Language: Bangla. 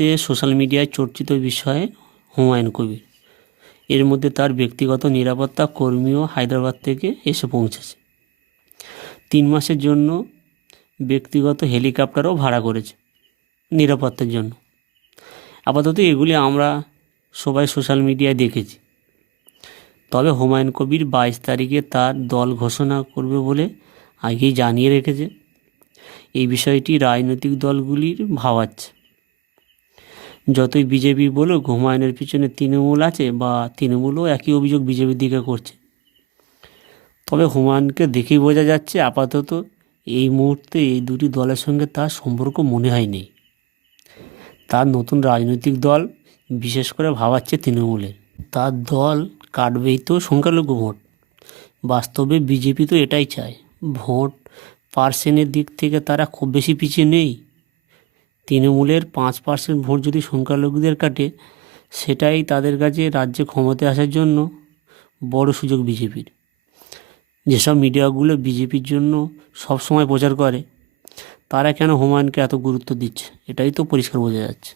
মুহূর্তে সোশ্যাল মিডিয়ায় চর্চিত বিষয়ে হুমায়ুন কবির। এর মধ্যে তার ব্যক্তিগত নিরাপত্তা কর্মীও হায়দ্রাবাদ থেকে এসে পৌঁছেছে। 3 মাসের জন্য ব্যক্তিগত হেলিকপ্টারও ভাড়া করেছে নিরাপত্তার জন্য। আপাতত এগুলি আমরা সবাই সোশ্যাল মিডিয়ায় দেখেছি। তবে হুমায়ুন কবির 22 তারিখে তার দল ঘোষণা করবে বলে আগেই জানিয়ে রেখেছে। এই বিষয়টি রাজনৈতিক দলগুলির ভাবাচ্ছে। যতই বিজেপি বলুক হুমায়ুনের পিছনে তৃণমূল আছে, বা তৃণমূলও একই অভিযোগ বিজেপির দিকে করছে, তবে হুমায়ুনকে দেখেই বোঝা যাচ্ছে আপাতত এই মুহূর্তে এই দুটি দলের সঙ্গে তার সম্পর্ক মনে হয় নেই। তার নতুন রাজনৈতিক দল বিশেষ করে ভাবাচ্ছে তৃণমূলের। তার দল কাটবেই তো সংখ্যালঘু ভোট। বাস্তবে বিজেপি তো এটাই চায়। ভোট পার্সেন্টের দিক থেকে তারা খুব বেশি পিছিয়ে নেই। তৃণমূলের 5% ভোট যদি সংখ্যালঘুদের কাটে, সেটাই তাদের কাছে রাজ্যে ক্ষমতায় আসার জন্য বড় সুযোগ বিজেপির। যেসব মিডিয়াগুলো বিজেপির জন্য সব সময় প্রচার করে, তারা কেন হুমায়ুনকে এত গুরুত্ব দিচ্ছে, এটাই তো পরিষ্কার বোঝা যাচ্ছে।